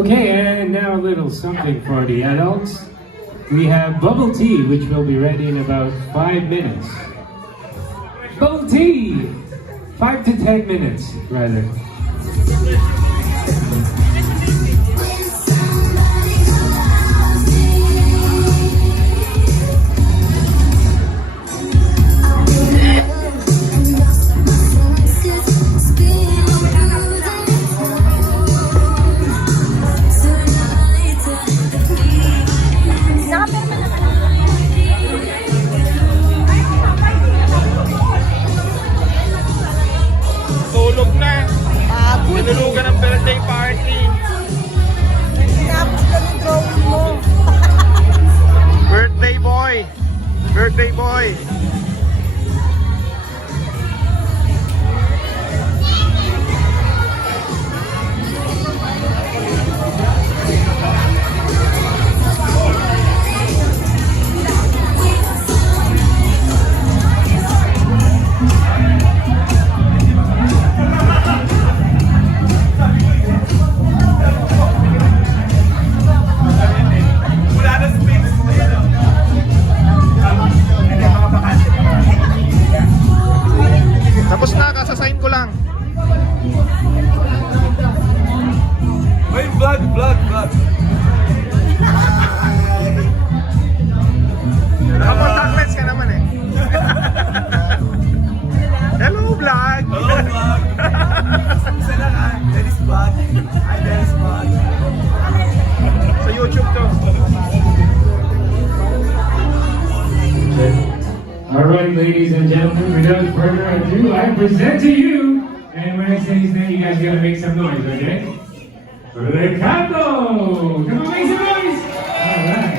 Okay, and now a little something for the adults. We have bubble tea, which will be ready in about 5 minutes. Bubble tea! 5 to 10 minutes, rather. Tulog na. Tinulugan ng birthday party. Tapos na yung drawing mo. Birthday boy. Birthday boy. Tapos na, kasasign ko lang. May vlog. Naka-contact lens ka naman eh. Hello vlog! Hello vlog! Isa lang ha, Dennis vlog. Hi Dennis vlog. Sa YouTube to. Alright, ladies and gentlemen, without further ado, I present to you, and when I say his name, you guys gotta make some noise, okay? Ricardo! Come on, make some noise! Alright.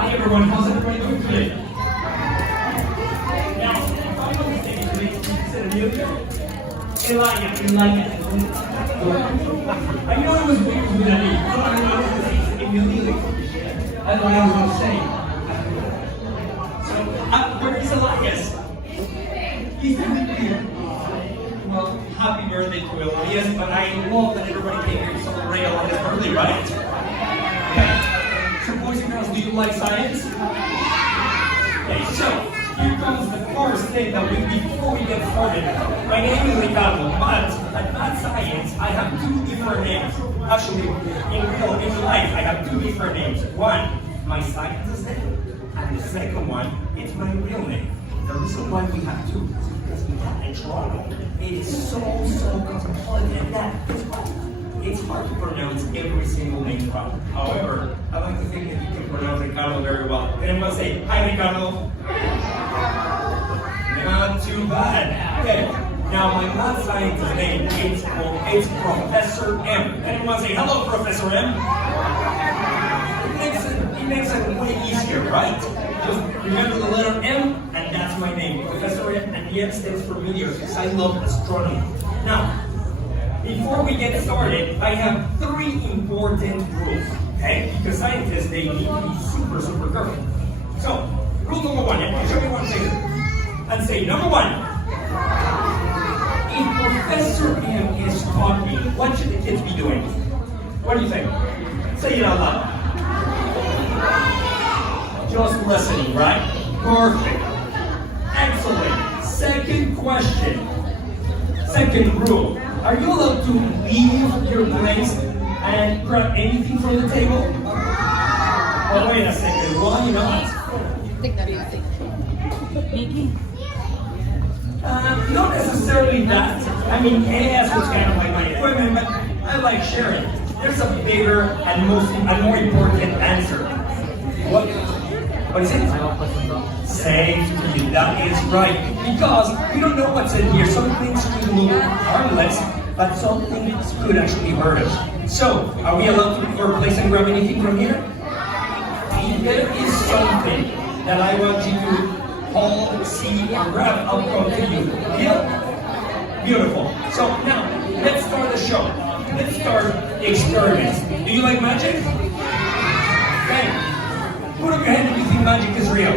Hi everyone, how's everybody doing today? Now, ELIAS. I know it was weird to me that name. I know it was Emilio. That's what I was going to say. So, where is ELIAS? He's really here. Well, happy birthday to ELIAS, but I love that everybody came here to celebrate ELIAS' birthday, right? Okay. So boys and girls, do you like science? Okay, so here comes the first thing that we before we get started. My name is Ricardo, but at Math Science, I have 2 different names. Actually, in life, I have 2 different names. One, my scientist name, and the second one, it's my real name. The reason why we have 2 is because we have in Toronto. It is so cosmopolitan that it's hard to pronounce every single name properly. However, I like to think that you can pronounce Ricardo very well. Anyone say, hi Ricardo? Not too bad. Okay, now my math scientist name is Professor M. Anyone say, hello Professor M? It makes it way easier, right? Just remember the letter M, and that's my name, Professor M, and the M stands for millions, because I love astronomy. Now, before we get started, I have 3 important rules, okay? Because scientists, they need to be super careful. So, rule number 1, and show me one finger. And say, number 1, if Professor M is talking, what should the kids be doing? What do you think? Say it out loud. Just listening, right? Perfect. Excellent. Second question. Second rule. Are you allowed to leave your place and grab anything from the table? Oh, wait a second. Why not? Not necessarily that. I mean, ELIAS was kind of like my equipment, but I like sharing. There's a bigger and more important answer. What is it? Safety, that is right. Because we don't know what's in here. Some things could look harmless, but some things could actually hurt us. So, are we allowed to replace and grab anything from here? There is something that I want you to hold, see, or grab, I'll come to you. Deal? Beautiful. So now, let's start the show. Let's start the experiment. Do you like magic? Okay. Put up your hand if you think magic is real.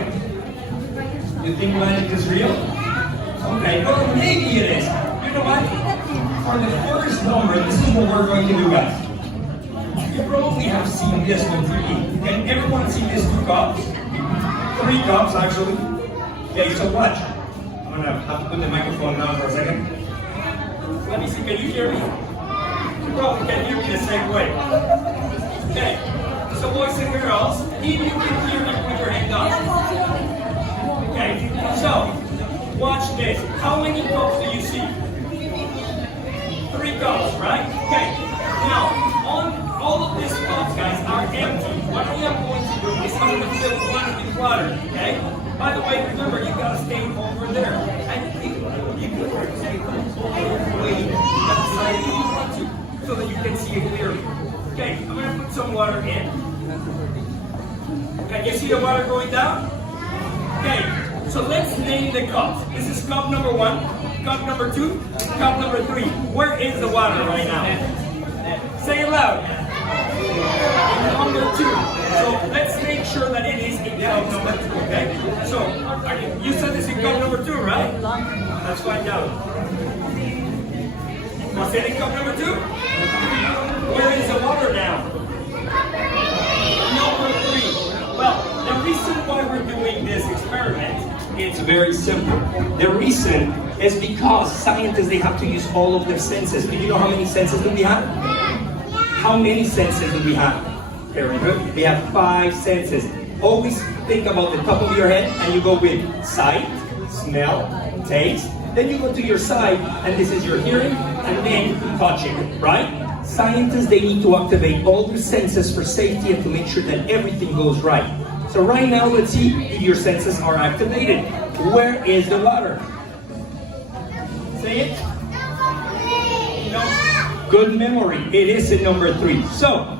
You think magic is real? Okay, well, maybe it is. You know what? For the first number, this is what we're going to do, guys. You probably have seen this on TV. Can everyone see these 2 cups? 3 cups, actually. Okay, so watch. I'm gonna have to put the microphone down for a second. Let me see, can you hear me? You probably can hear me the same way. Okay, so boys and girls, if you can hear me, put your hand up. Okay, so, watch this. How many cups do you see? 3 cups, right? Okay, now, on all of these cups, guys, are empty. What I am going to do is I'm going to fill one with water, okay? By the way, remember, you gotta stay over there. And you can stay over way that side if you want to, so that you can see it clearly. Okay, I'm gonna put some water in. Okay, you see the water going down? Okay, so let's name the cups. This is cup number 1, cup number 2, cup number 3. Where is the water right now? Say it loud. Number 2. So let's make sure that it is in cup number 2, okay? So, you said this in cup number 2, right? Let's find out. Was it in cup number 2? Where is the water now? Number 3. Well, the reason why we're doing this experiment, it's very simple. The reason is because scientists, they have to use all of their senses. Do you know how many senses do we have? How many senses do we have? Very good. We have 5 senses. Always think about the top of your head and you go with sight, smell, taste. Then you go to your side and this is your hearing and then touching, right? Scientists, they need to activate all their senses for safety and to make sure that everything goes right. So right now, let's see if your senses are activated. Where is the water? Say it. No. Good memory. It is in number 3. So,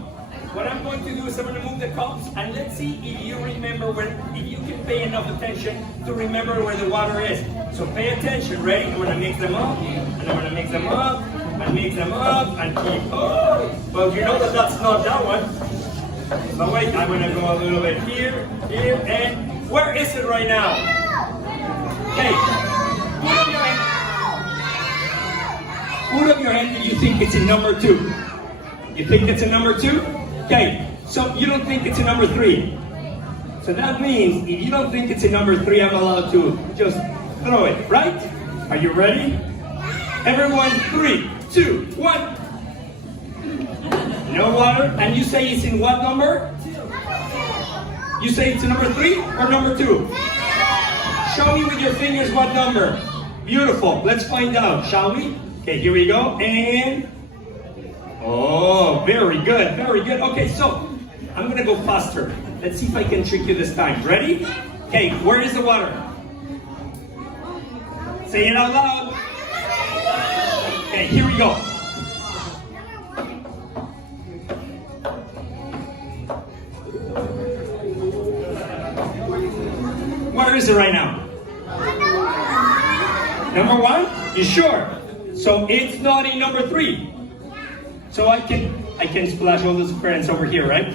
what I'm going to do is I'm going to move the cups and let's see if you remember if you can pay enough attention to remember where the water is. So pay attention. Ready? I'm going to mix them up and I'm going to mix them up and mix them up and keep. Oh, well, you know that that's not that one. But wait, I'm going to go a little bit here, here, and where is it right now? Okay. Put up your hand if you think it's in number 2. You think it's in number 2? Okay, so you don't think it's in number 3. So that means if you don't think it's in number 3, I'm allowed to just throw it, right? Are you ready? Everyone, 3, 2, 1. No water, and you say it's in what number? You say it's in number 3 or number 2? Show me with your fingers what number. Beautiful, let's find out, shall we? Okay, here we go, and... Oh, very good, very good. Okay, so, I'm gonna go faster. Let's see if I can trick you this time. Ready? Okay, where is the water? Say it out loud. Okay, here we go. Where is it right now? Number 1? You sure? So it's not in number 3. So I can splash all those friends over here, right?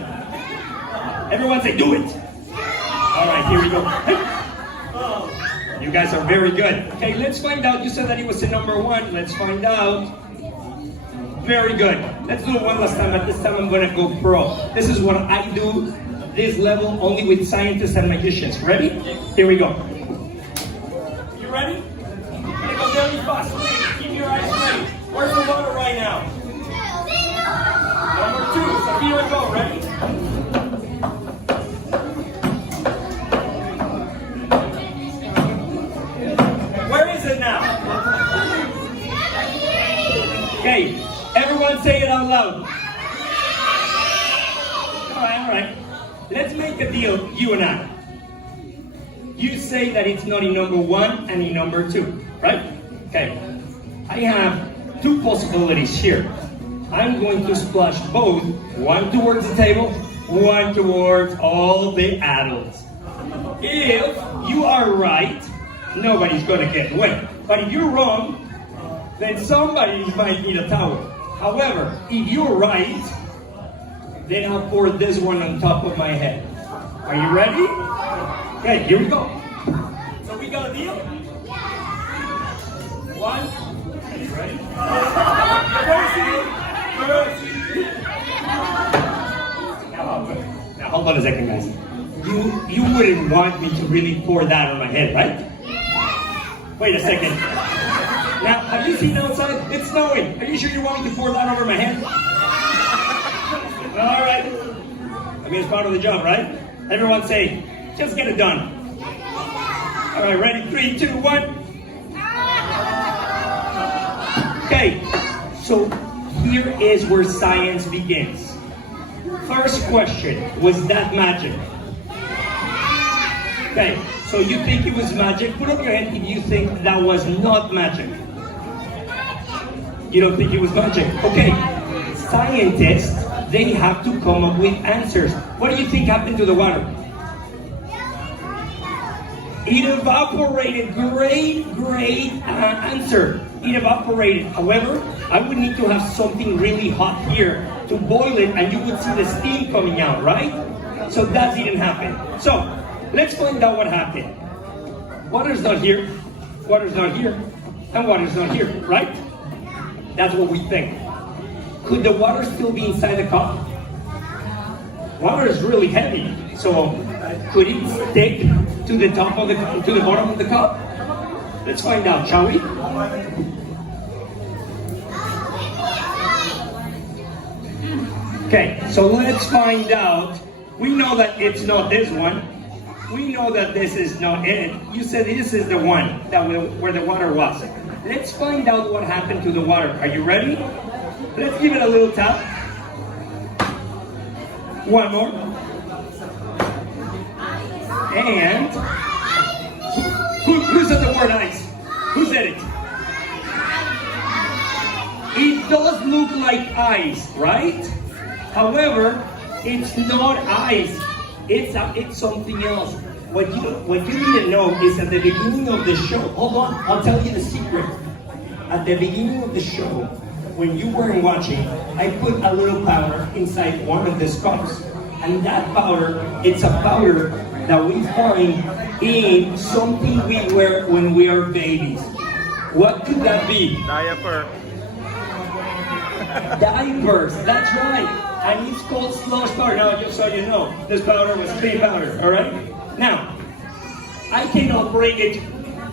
Everyone say, do it! Alright, here we go. You guys are very good. Okay, let's find out. You said that it was in number 1. Let's find out. Very good. Let's do it one last time, but this time I'm gonna go pro. This is what I do, this level, only with scientists and magicians. Ready? Here we go. You ready? I'm gonna go very fast. Keep your eyes ready. Where's the water right now? Number 2. So here we go. Ready? Where is it now? Okay. Everyone say it out loud. All right. Let's make a deal, you and I. You say that it's not in number 1 and in number 2, right? Okay. I have 2 possibilities here. I'm going to splash both, one towards the table, one towards all the adults. If you are right, nobody's gonna get wet. But if you're wrong, then somebody might need a towel. However, if you're right, then I'll pour this one on top of my head. Are you ready? Okay, here we go. So we got a deal? One. Are you ready? Now hold on a second, guys. You wouldn't want me to really pour that on my head, right? Wait a second. Now, have you seen outside? It's snowing. Are you sure you want me to pour that over my head? All right. I mean, it's part of the job, right? Everyone say, just get it done. All right, ready? 3, 2, 1. Okay, so here is where science begins. First question, was that magic? Okay, so you think it was magic? Put up your hand if you think that was not magic. You don't think it was magic? Okay, scientists, they have to come up with answers. What do you think happened to the water? It evaporated. Great answer. It evaporated. However, I would need to have something really hot here to boil it, and you would see the steam coming out, right? So that didn't happen. So let's find out what happened. Water's not here, water's not here, and water's not here, right? That's what we think. Could the water still be inside the cup? Water is really heavy, so could it stick to the top of the to the bottom of the cup? Let's find out, shall we? Okay, so let's find out. We know that it's not this one. We know that this is not it. You said this is the one where the water was. Let's find out what happened to the water. Are you ready? Let's give it a little tap. One more. And who said the word ice? Who said it? It does look like ice, right? However, it's not ice. It's something else. What you need to know is at the beginning of the show. Hold on, I'll tell you the secret. At the beginning of the show, when you weren't watching, I put a little powder inside one of these cups. And that powder, it's a powder that we find in something we wear when we are babies. What could that be? Diaper. Diapers, that's right. And it's called slush powder. Now, just so you know, this powder was clean powder, all right? Now, I cannot bring it,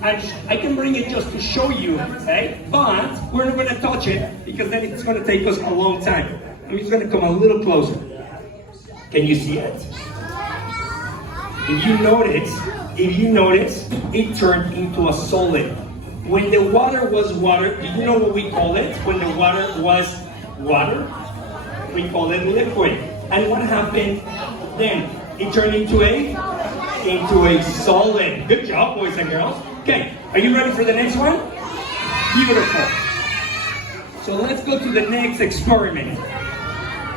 I can bring it just to show you, okay? But we're not going to touch it because then it's going to take us a long time. I'm just going to come a little closer. Can you see it? If you notice, it turned into a solid. When the water was water, do you know what we call it? When the water was water, we call it liquid. And what happened then? It turned into a solid. Good job, boys and girls. Okay, are you ready for the next one? Beautiful. So let's go to the next experiment.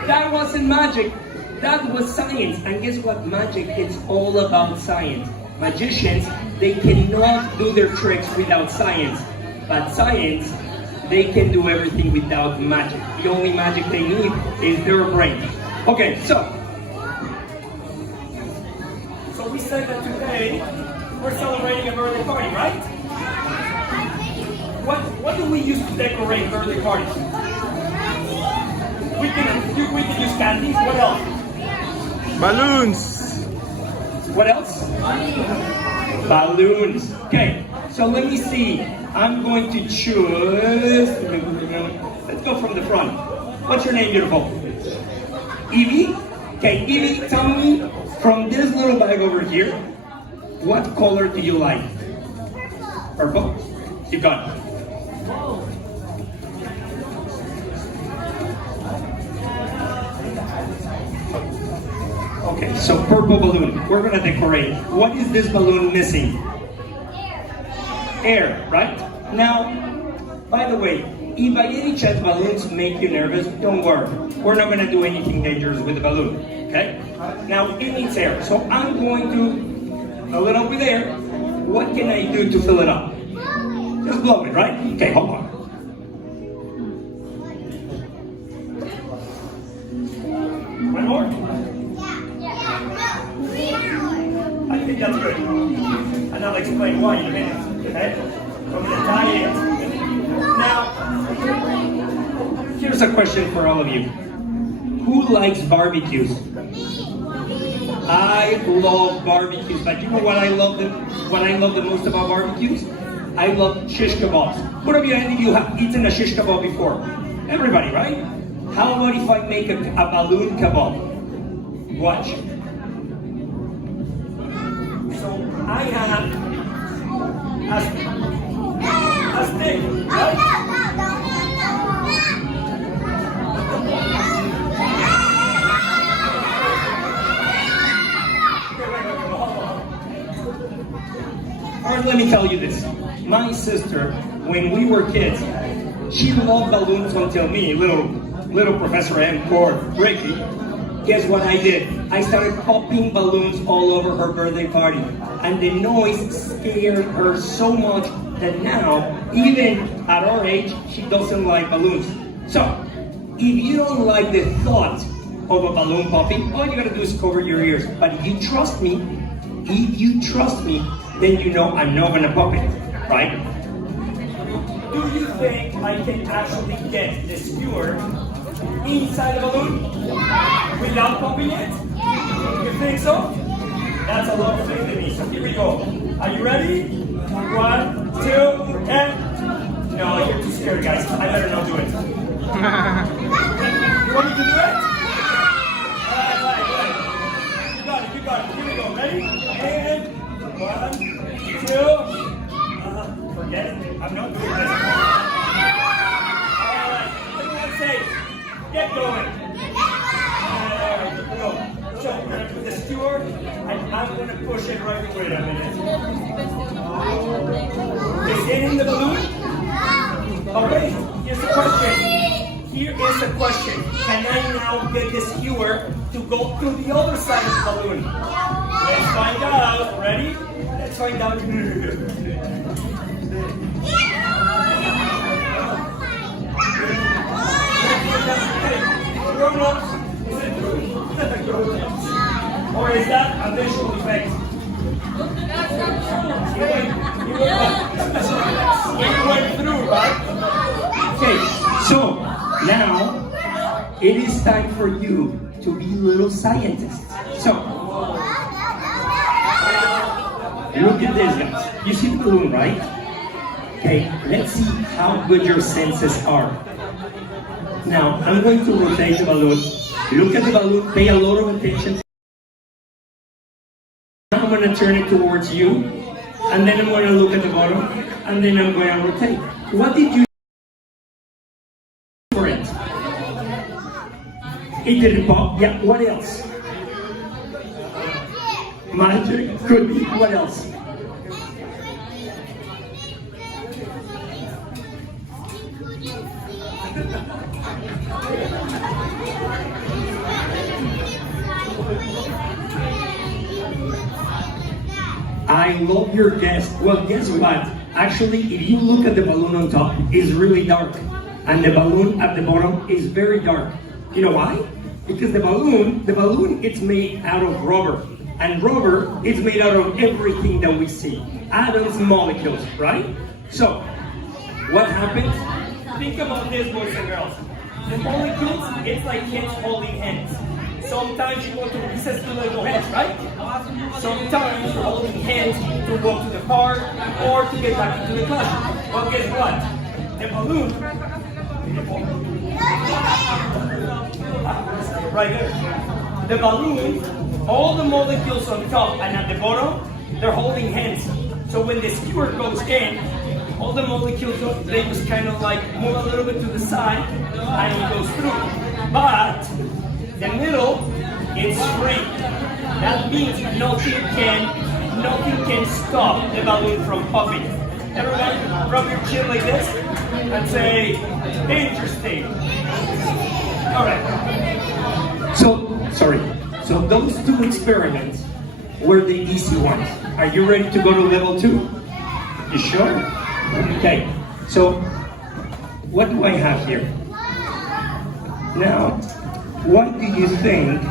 That wasn't magic. That was science. And guess what? Magic is all about science. Magicians, they cannot do their tricks without science. But science, they can do everything without magic. The only magic they need is their brain. Okay, so we said that today we're celebrating a birthday party, right? What do we use to decorate birthday parties? We can use candies. What else? Balloons. What else? Balloons. Okay, so let me see. I'm going to choose. Let's go from the front. What's your name, beautiful? Evie? Okay, Evie, tell me from this little bag over here, what color do you like? Purple? Keep going. Okay, so purple balloon. We're gonna decorate. What is this balloon missing? Air, right? Now, by the way, if by any chance balloons make you nervous, don't worry. We're not gonna do anything dangerous with the balloon, okay? Now, it needs air, so I'm going to Fill it up with air. What can I do to fill it up? Just blow it, right? Okay, hold on. One more? I think that's good. And I'll explain why in a minute. Okay? From the diet. Now, here's a question for all of you. Who likes barbecues? I love barbecues, but you know what I love the most about barbecues? I love shish kebabs. What have any of you have eaten a shish kebab before? Everybody, right? How about if I make a balloon kebab? Watch. So I have a stick, right? First, let me tell you this. My sister, when we were kids, she loved balloons until me, little Professor M. Cord, Ricky. Guess what I did? I started popping balloons all over her birthday party. And the noise scared her so much that now, even at our age, she doesn't like balloons. So, if you don't like the thought of a balloon popping, all you gotta do is cover your ears. But if you trust me, then you know I'm not gonna pop it, right? Do you think I can actually get the skewer inside the balloon without popping it? You think so? That's a lot of things to me. So here we go. Are you ready? 1, 2, and no, you're too scared, guys. I better not do it. You want me to do it? Alright. You got it. Here we go. Ready? And 1, 2. Forget it. I'm not doing this. Alright. Everyone say, get going. There we go. So we're going to put the skewer, and I'm going to push it right away a minute. Is it in the balloon? Okay, here's the question. Here is the question. Can I now get the skewer to go to the other side of the balloon? Let's find out. Ready? Let's find out. Grown-ups, is it true? Or is that a visual effect? It went through, right? Okay, so now it is time for you to be little scientists. So, look at this, guys. You see the balloon, right? Okay, let's see how good your senses are. Now, I'm going to rotate the balloon. Look at the balloon, pay a lot of attention. Now I'm going to turn it towards you, and then I'm going to look at the bottom, and then I'm going to rotate. What did you do for it? It didn't pop. Yeah, what else? Magic, could be. What else? I love your guess. Well, guess what? Actually, if you look at the balloon on top, it's really dark. And the balloon at the bottom is very dark. You know why? Because the balloon, it's made out of rubber. And rubber is made out of everything that we see. Atoms, molecules, right? So, what happens? Think about this, boys and girls. The molecules, it's like kids holding hands. Sometimes you go to recess to little hands, right? Sometimes you're holding hands to go to the park or to get back into the class. But guess what? The balloon, right there. The balloon, all the molecules on top and at the bottom, they're holding hands. So when the skewer goes in, all the molecules, they just kind of like move a little bit to the side and it goes through. But the middle, it's free. That means nothing can stop the balloon from popping. Everybody, rub your chin like this and say, interesting. All right. So those two experiments were the easy ones. Are you ready to go to level 2? You sure? Okay, so what do I have here? Now, why do you think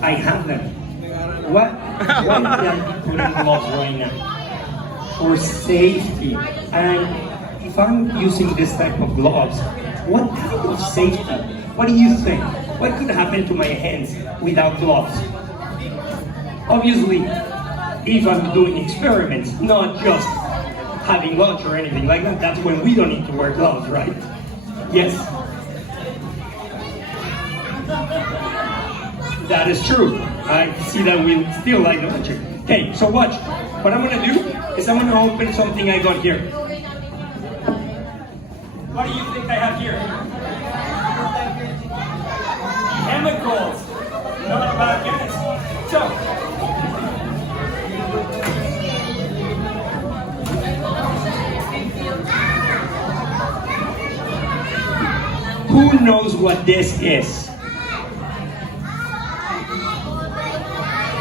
I have them? Why did I be putting gloves right now? For safety. And if I'm using this type of gloves, what type of safety? What do you think? What could happen to my hands without gloves? Obviously, if I'm doing experiments, not just having lunch or anything like that, that's when we don't need to wear gloves, right? Yes? That is true. I see that we still like the lunch. Okay, so watch. What I'm gonna do is I'm gonna open something I got here. What do you think I have here? Chemicals. Not a bad guess. So, who knows what this is?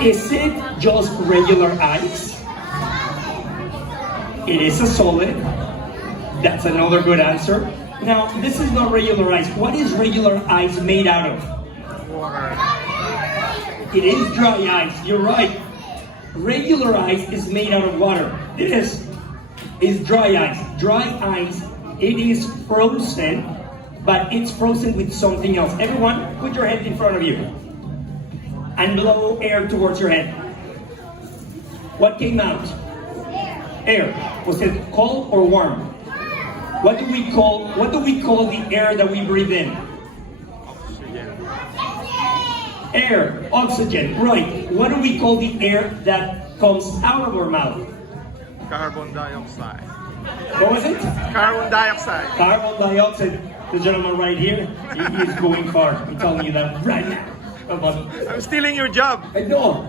Is it just regular ice? It is a solid. That's another good answer. Now, this is not regular ice. What is regular ice made out of? Water. It is dry ice. You're right. Regular ice is made out of water. This is dry ice. Dry ice, it is frozen, but it's frozen with something else. Everyone, put your hand in front of you and blow air towards your head. What came out? Air. Was it cold or warm? What do we call the air that we breathe in? Air, oxygen, right. What do we call the air that comes out of our mouth? Carbon dioxide. What was it? Carbon dioxide. Carbon dioxide. The gentleman right here, he is going far. I'm telling you that right now. I'm stealing your job. I know.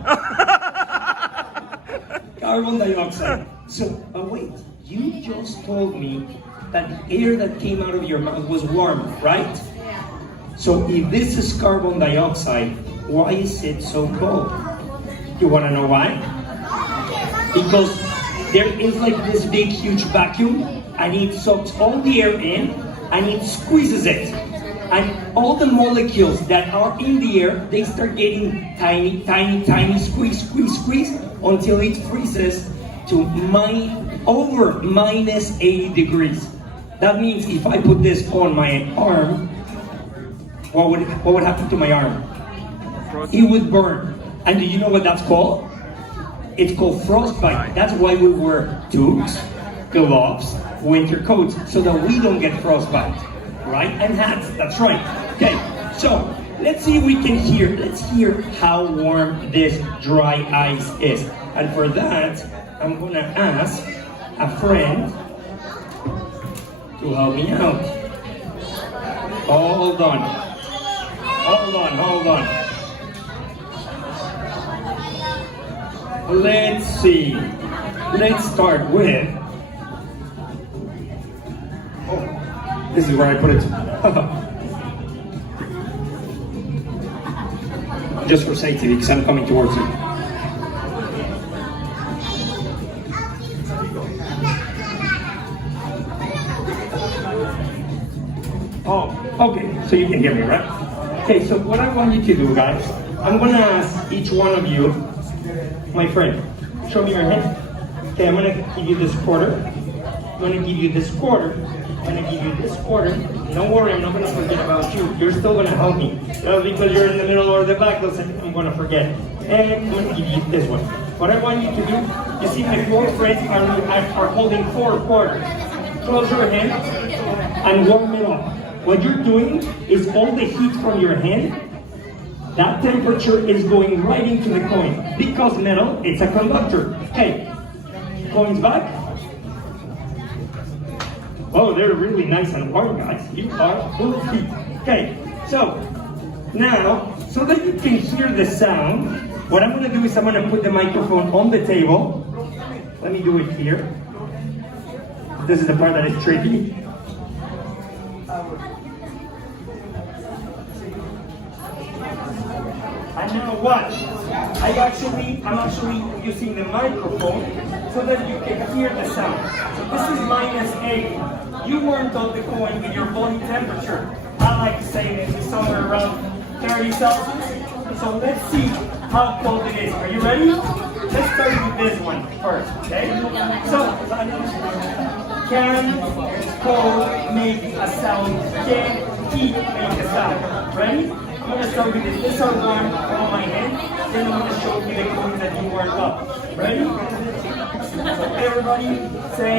Carbon dioxide. So, wait, you just told me that the air that came out of your mouth was warm, right? So if this is carbon dioxide, why is it so cold? You want to know why? Because there is like this big huge vacuum and it sucks all the air in and it squeezes it. And all the molecules that are in the air, they start getting tiny, tiny, tiny squeeze, squeeze, squeeze until it freezes to over minus 80 degrees. That means if I put this on my arm, what would happen to my arm? It would burn. And do you know what that's called? It's called frostbite. That's why we wear toques, gloves, winter coats, so that we don't get frostbite. Right? And hats, that's right. Okay, so let's see if we can hear. Let's hear how warm this dry ice is. And for that, I'm gonna ask a friend to help me out. Hold on. Let's see. Let's start with. Oh, this is where I put it. Just for safety, because I'm coming towards you. Oh, okay, so you can hear me, right? Okay, so what I want you to do, guys, I'm gonna ask each one of you, my friend, show me your hand. Okay, I'm gonna give you this quarter. I'm gonna give you this quarter. I'm gonna give you this quarter. Don't worry, I'm not gonna forget about you. You're still gonna help me. Because you're in the middle or the back, I'm gonna forget. And I'm gonna give you this one. What I want you to do, you see my four friends are holding 4 quarters. Close your hand and warm it up. What you're doing is all the heat from your hand, that temperature is going right into the coin. Because metal, it's a conductor. Okay, coins back. Oh, they're really nice and warm, guys. You are full of heat. Okay, so now, so that you can hear the sound, what I'm gonna do is I'm gonna put the microphone on the table. Let me do it here. This is the part that is tricky. And now watch. I'm actually using the microphone so that you can hear the sound. So this is -8. You warmed up the coin with your body temperature. I like to say this is somewhere around 30 Celsius. So let's see how cold it is. Are you ready? Let's start with this one first, okay? So, can cold make a sound? Can heat make a sound? Ready? I'm going to start with this. This are warm on my hand. Then I'm going to show you the coins that you warmed up. Ready? So everybody say.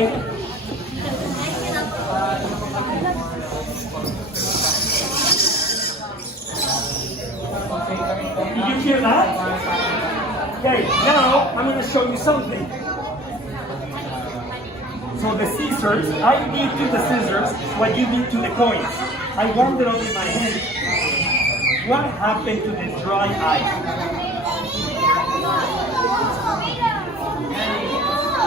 Did you hear that? Okay, now I'm going to show you something. So the scissors, I did to the scissors what you did to the coins. I warmed it up in my hand. What happened to the dry ice?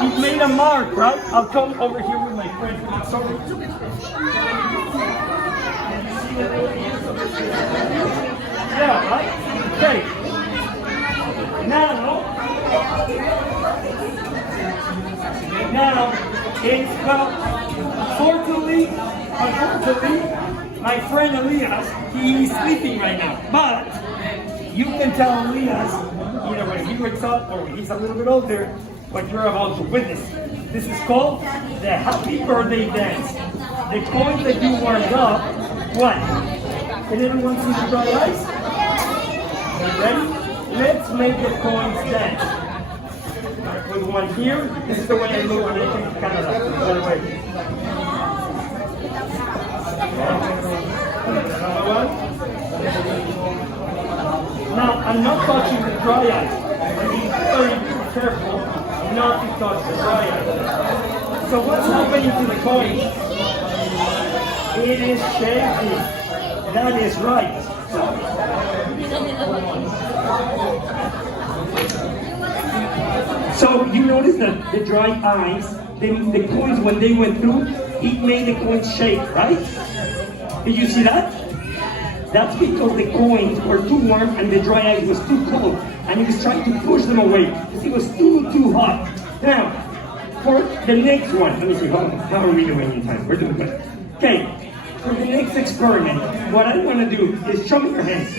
It made a mark, right? I'll come over here with my friend. Sorry. Yeah, right? Okay. Now it's well, unfortunately, my friend ELIAS, he is sleeping right now. But you can tell ELIAS, either when he wakes up or when he's a little bit older, what you're about to witness. This is called the Happy Birthday Dance. The coins that you warmed up, what? Can anyone see the dry ice? Ready? Let's make the coins dance. Put one here. This is the way I look when I came to Canada. By the way. Another one. Now, I'm not touching the dry ice. I'm being very careful not to touch the dry ice. So what's happening to the coin? It is shaking. That is right. So you notice that the dry ice, the coins, when they went through, it made the coins shake, right? Did you see that? That's because the coins were too warm and the dry ice was too cold, and he was trying to push them away because it was too hot. Now, for the next one, let me see, how are we doing in time? We're doing good. Okay, for the next experiment, what I want to do is show me your hands.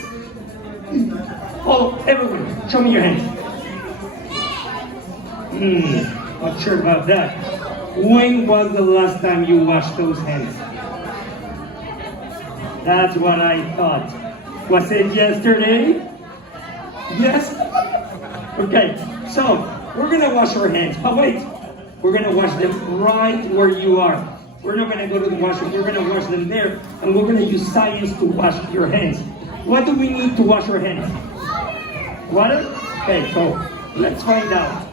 Oh, everyone, show me your hands. Not sure about that. When was the last time you washed those hands? That's what I thought. Was it yesterday? Yes? Okay, so we're gonna wash our hands, but wait, we're gonna wash them right where you are. We're not gonna go to the washroom, we're gonna wash them there, and we're gonna use science to wash your hands. What do we need to wash our hands? Water? Okay, so let's find out.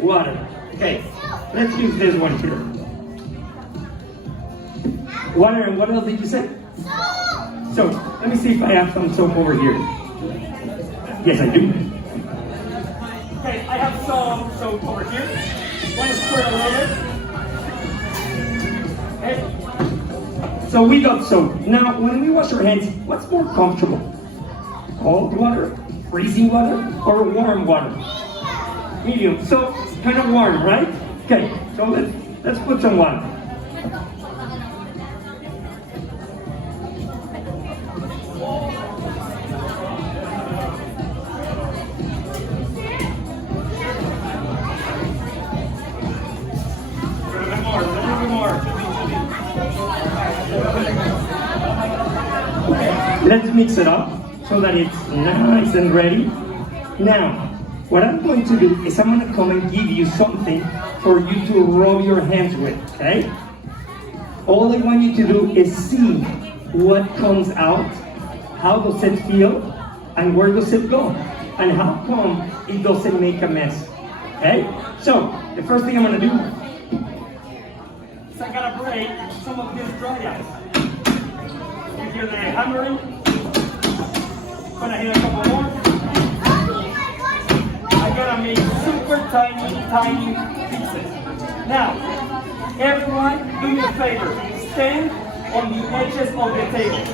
Water. Okay, let's use this one here. Water, and what else did you say? So, let me see if I have some soap over here. Yes, I do. Okay, I have some soap over here. Want to squirt a little bit? Okay. So we got soap. Now, when we wash our hands, what's more comfortable? Cold water, freezing water, or warm water? Medium. So, kind of warm, right? Okay, so let's put some water. Let's mix it up so that it's nice and ready. Now, what I'm going to do is I'm going to come and give you something for you to rub your hands with, okay? All I want you to do is see what comes out, how does it feel, and where does it go, and how come it doesn't make a mess, okay? So, the first thing I'm going to do is I got to break some of this dry ice. You hear the hammering? I'm going to hit a couple more. I gotta make super tiny pieces. Now, everyone, do me a favor. Stand on the edges of the table.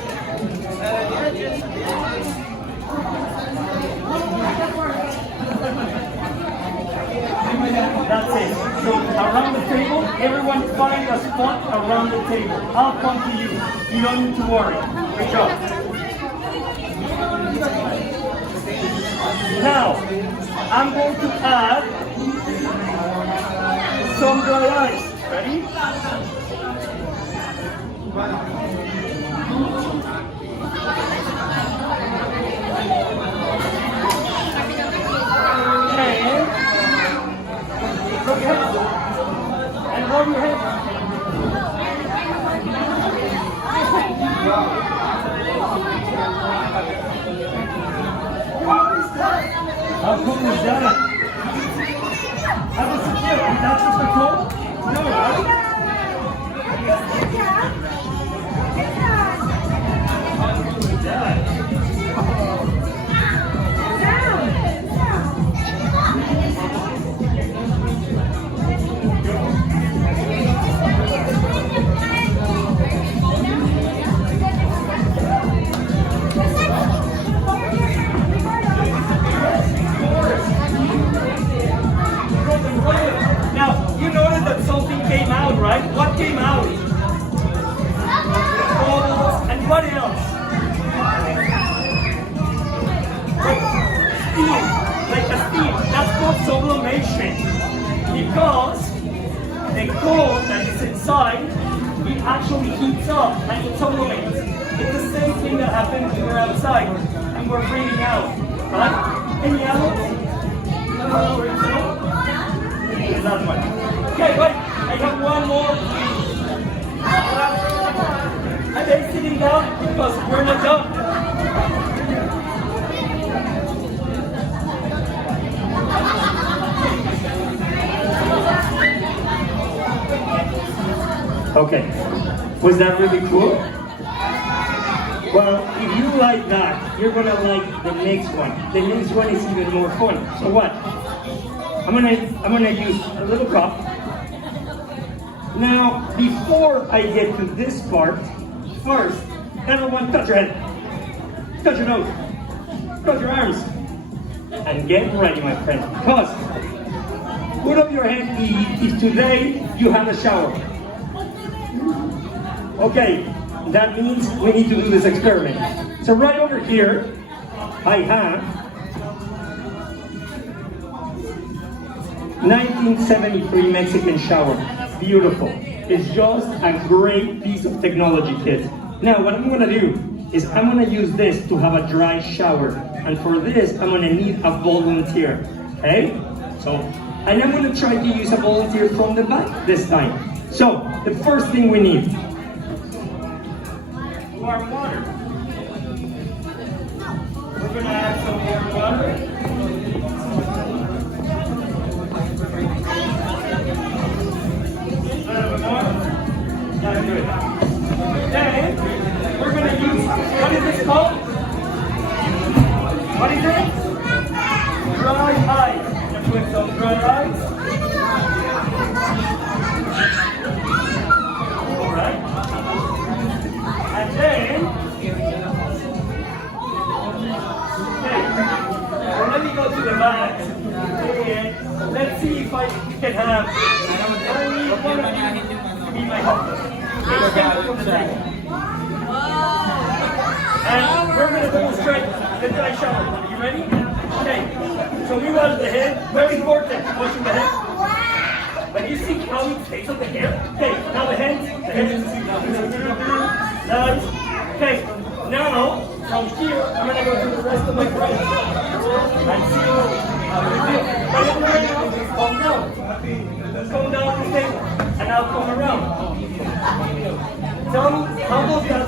That's it. So around the table, everyone find a spot around the table. I'll come to you. You don't need to worry. Great job. Now, I'm going to add some dry ice. Ready? And hold your head. How cool is that? How does it feel? That's just a cold? No, right? Now, you noticed that something came out, right? What came out? Bubbles, and what else? Steam, like a steam. That's called sublimation. Because the cold that is inside, it actually heats up and it sublimates. It's the same thing that happens when we're outside and we're breathing out, right? Any others? Not much. Okay, wait. I have one more. Are they sitting down? Because we're not done. Okay. Was that really cool? Well, if you like that, you're gonna like the next one. The next one is even more fun. So what? I'm gonna use a little cup. Now, before I get to this part, first, everyone touch your head, touch your nose, touch your arms, and get ready, my friend. Because put up your hand if today you have a shower. Okay, that means we need to do this experiment. So right over here, I have 1973 Mexican shower. Beautiful. It's just a great piece of technology, kids. Now, what I'm gonna do is I'm gonna use this to have a dry shower. And for this, I'm gonna need a volunteer. Okay? So, and I'm gonna try to use a volunteer from the back this time. So, the first thing we need, warm water. We're gonna add some warm water. That's good. Then we're going to use, what is this called? What is it? Dry ice. Let's put some dry ice. Alright. And then, okay, so let me go to the back. And let's see if I can have one of you be my helper. And we're going to demonstrate the dry shower. Are you ready? Okay. So we wash the head. Very important. Washing the head. But you see how it takes up the hair? Okay. Now the hands. The hands. Nice. Okay. Now, from here, I'm going to go through the rest of my brain. And see how we feel. Right now, calm down. Come down the table. And I'll come around. Tell me, how does that